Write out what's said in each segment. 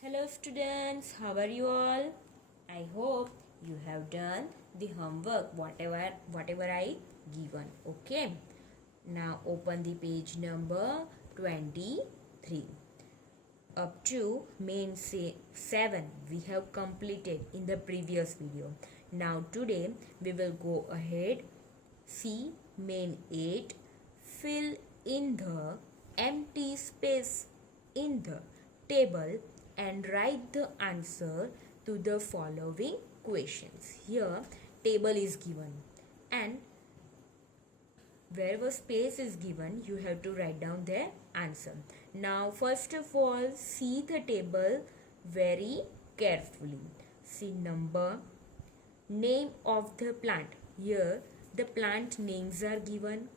Hello students, how are you all? I hope you have done the homework whatever I given. Okay. Now open the page number 23. Up to main 7 we have completed in the previous video. Now today we will go ahead, see main 8, fill in the empty space in the table and write the answer to the following questions. Here table is given and wherever space is given you have to write down their answer. Now first of all see the table very carefully. See number, name of the plant. Here the plant names are given.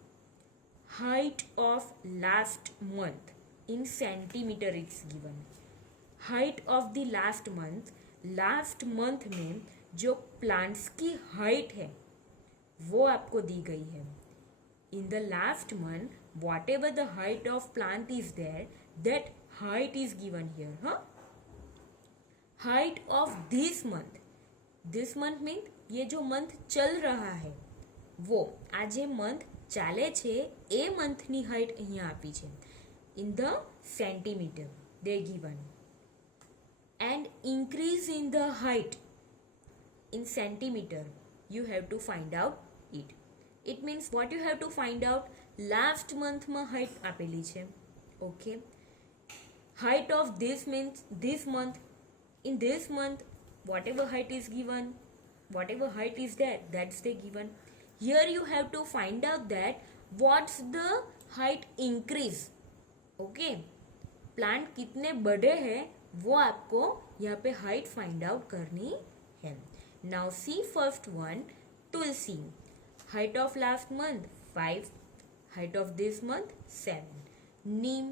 Height of last month in centimeter it's given. Height of the last month में जो plants की height है वो आपको दी गई है. In the last month whatever the height of plant is there that height is given here. हाँ, height of this month mean ये जो मंथ चल रहा है वो आज ये मंथ ચાલે છે એ મંથની હાઇટ અહીંયા આપી છે in the centimetre they given. And increase in the height in centimeter you have to find out it. It means what you have to find out, last month ma height આપેલી છે. Okay, height of this means this month. In this month whatever height is given, whatever height is there, that's the given. Here you have to find out that what's the height increase. Okay, plant कितने बड़े हैं वो आपको यहाँ पे height find out करनी है. Now see first one, Tulsi. Height of last month 5, height of this month 7. Neem,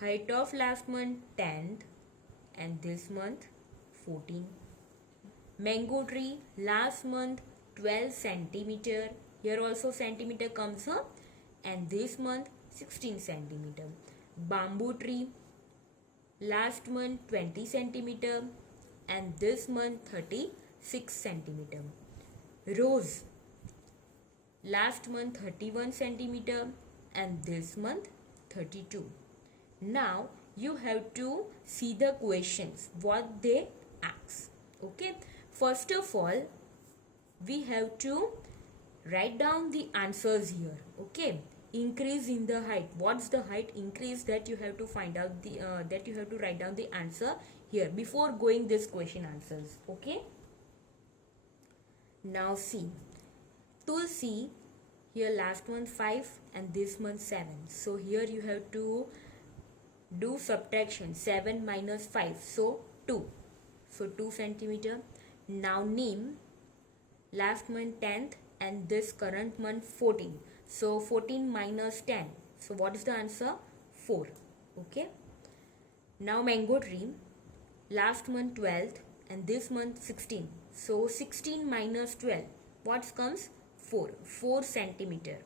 height of last month 10 and this month 14. Mango tree last month 12 centimeter, here also centimeter comes up, and this month 16 centimeter. Bamboo tree last month 20 centimeter and this month 36 centimeter. Rose last month 31 centimeter and this month 32. Now you have to see the questions what they ask. Okay, first of all we have to write down the answers here. Okay, increase in the height, what's the height increase that you have to find out the that you have to write down the answer here before going this question answers. Okay, now see Tulsi, here last month 5 and this month 7, so here you have to do subtraction. 7 minus 5, so 2, so 2 centimeter. Now Neem, last month 10th and this current month 14, so 14 minus 10, so what is the answer? 4. Okay, now mango tree, last month 12th and this month 16, so 16 minus 12, what comes? 4 centimeter.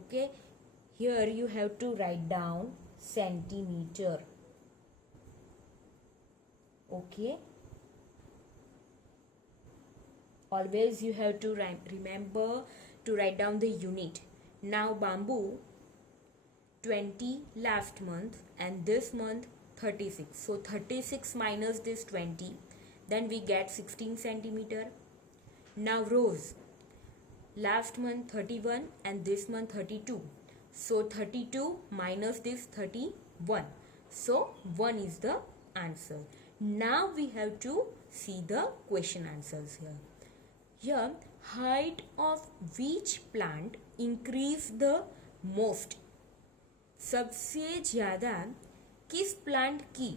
Okay, here you have to write down centimeter. Okay, always you have to remember to write down the unit. Now bamboo 20 last month and this month 36, so 36 minus this 20, then we get 16 centimeter. Now rose, last month 31 and this month 32, so 32 minus this 31, so 1 is the answer. Now we have to see the question answers here. Here, height of which plant increase the most? सबसे ज़्यादा किस plant की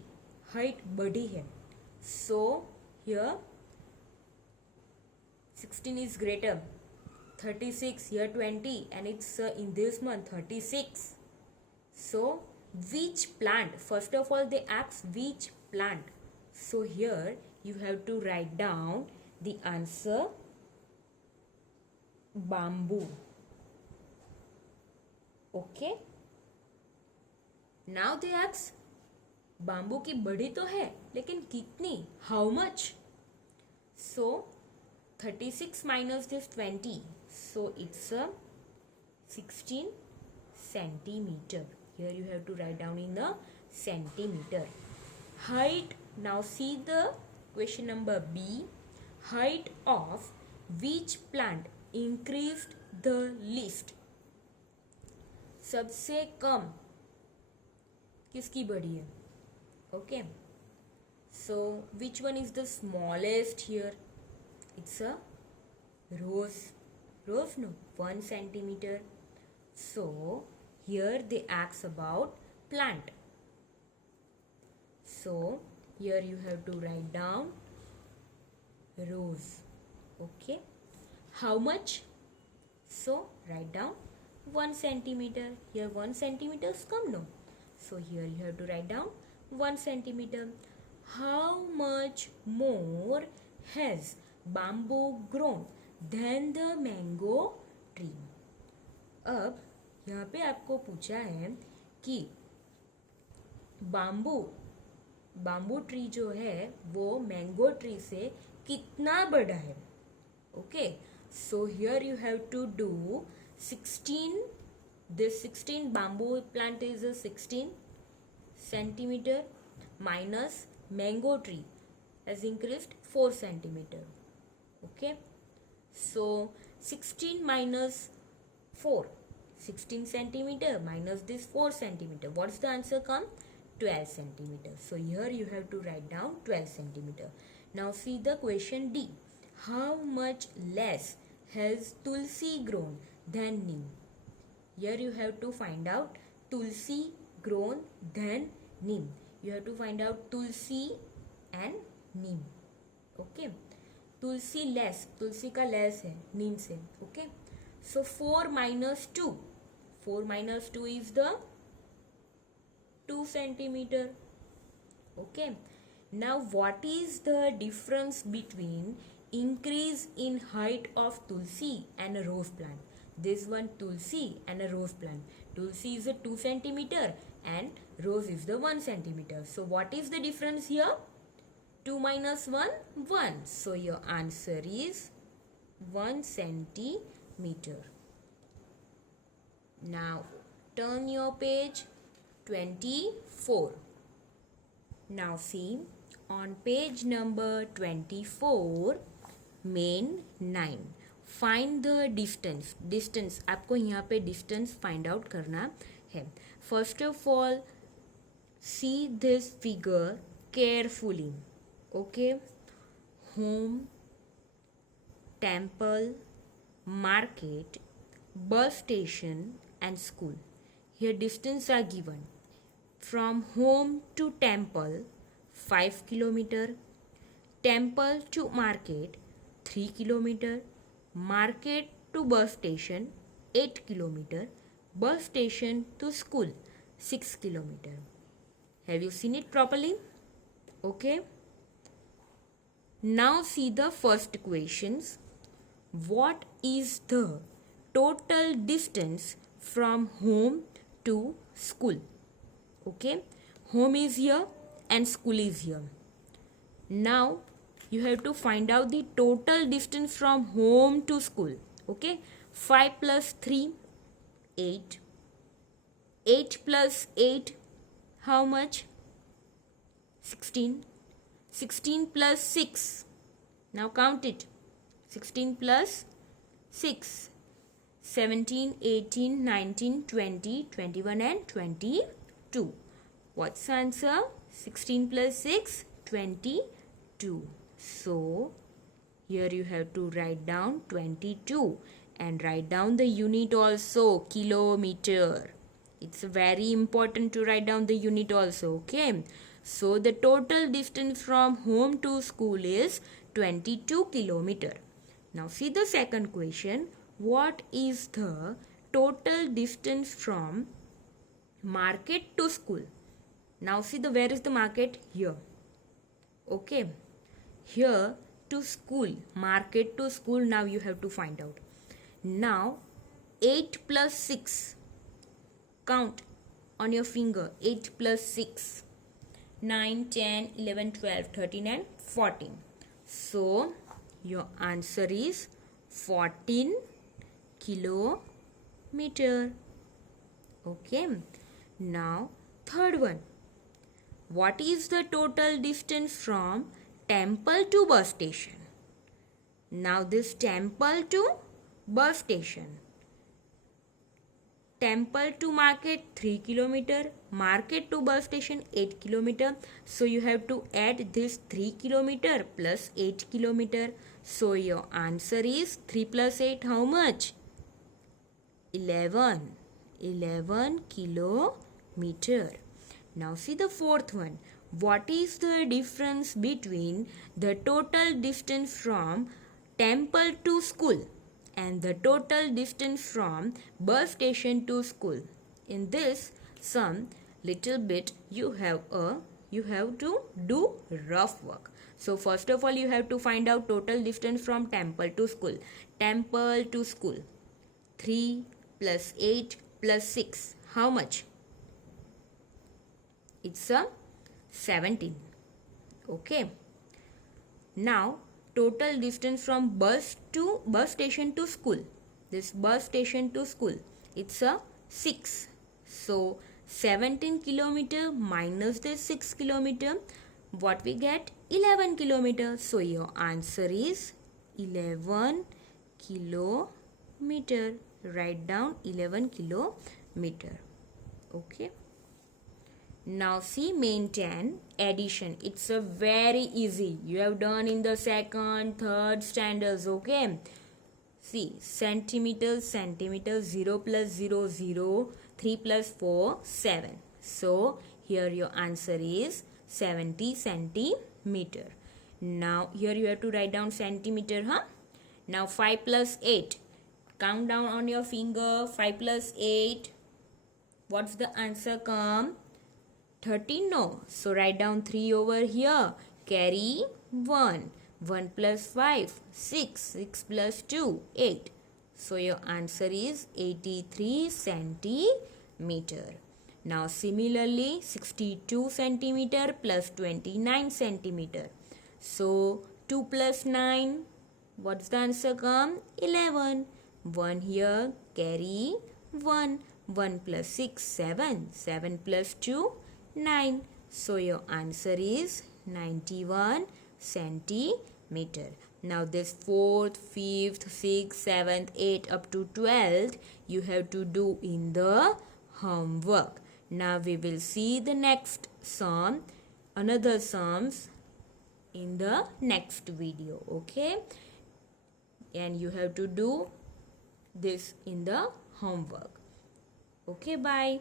height बढ़ी है? So here 16 is greater, 36 here 20 and it's in this month 36. So which plant? First of all they ask which plant. So here you have to write down the answer bamboo. Okay, now they ask bamboo की बड़ी तो है लेकिन कितनी, how much? So 36 minus this 20, so it's a 16 centimeter. Here you have to write down in the centimeter. Height, now see the question number B. Height of which plant increased the least? सबसे कम किसकी बढ़ी है? Okay, so which one is the smallest here? It's a rose. Rose, no, 1 centimeter. So here they ask about plant. So here you have to write down rose. Okay, how much? So write down 1 centimeter. Here 1 centimeters come, no, so here you have to write down 1 centimeter. How much more has bamboo grown than the mango tree? अब यहाँ पे आपको पूछा है कि bamboo tree जो है वो मैंगो ट्री से कितना बड़ा है. Okay, so here you have to do 16. This 16 bamboo plant is a 16 centimeter minus mango tree has increased 4 centimeter. Okay, so 16 minus 4, 16 centimeter minus this 4 centimeter, what's the answer come? 12 centimeter. So here you have to write down 12 centimeter. Now see the question D. How much less has tulsi grown than neem? Here you have to find out tulsi grown than neem. You have to find out tulsi and neem. Okay, tulsi less, tulsi का less है neem से. Okay, so 4 minus 2, 4 minus 2 is the 2 centimeter. Okay, now what is the difference between increase in height of tulsi and a rose plant? This one tulsi and a rose plant. Tulsi is a 2 centimeter and rose is the 1 centimeter. So what is the difference here? 2 minus 1, 1. So your answer is 1 centimeter. Now turn your page 24. Now see on page number 24, main 9. Find the distance. Distance आपको यहाँ पे distance find out करना है. First of all see this figure carefully. Okay, home, temple, market, bus station and school. Here distance are given. From home to temple 5 kilometer, temple to market 3 kilometer, market to bus station 8 kilometer, bus station to school 6 kilometer. Have you seen it properly? Okay, now see the first questions. What is the total distance from home to school? Okay, home is here and school is here. Now you have to find out the total distance from home to school. Okay, 5 plus 3, 8. 8 plus 8, how much? 16. 16 plus 6, now count it. 16 plus 6, 17, 18, 19, 20, 21 and 22. What's the answer? 16 plus 6, 22. So here you have to write down 22 and write down the unit also, kilometer. It's very important to write down the unit also. Okay, so the total distance from home to school is 22 kilometer. Now see the second question. What is the total distance from market to school? Now see the where is the market? Here. Okay, here to school, market to school. Now you have to find out. Now 8 plus 6, count on your finger. 8 plus 6, 9, 10, 11, 12, 13 and 14. So your answer is 14 kilometer. Okay. Now third one. What is the total distance from temple to bus station? Now this temple to bus station. Temple to market 3 kilometer, market to bus station 8 kilometer. So you have to add this 3 kilometer plus 8 kilometer. So your answer is 3 plus 8 how much? 11. 11 kilometer. Now see the fourth one. What is the difference between the total distance from temple to school and the total distance from bus station to school? In this sum little bit you have to do rough work. So first of all you have to find out total distance from temple to school. Temple to school 3 plus 8 plus 6 how much? It's a 17. Okay. Now total distance from bus station to school. This bus station to school, it's a 6. So 17 kilometer minus the 6 kilometer, what we get? 11 kilometer. So your answer is 11 kilometer. Write down 11 kilometer. Okay. Now see main 10 addition. It's a very easy. You have done in the second, third standards. Okay. See centimeter, 0 plus 0, 0, 3 plus 4, 7. So here your answer is 70 centimeter. Now here you have to write down centimeter. Now 5 plus 8. Count down on your finger. 5 plus 8. What's the answer come? 13? No. So write down 3 over here. Carry 1. 1 plus 5. 6. 6 plus 2. 8. So your answer is 83 centimeter. Now similarly 62 centimeter plus 29 centimeter. So 2 plus 9. What's the answer come? 11. 1 here. Carry 1. 1 plus 6. 7. 7 plus 2. 9. So your answer is 91 centimeter. Now this 4th, 5th, 6th, 7th, 8th up to 12th you have to do in the homework. Now we will see the next sum, another sums in the next video. Okay. And you have to do this in the homework. Okay, bye.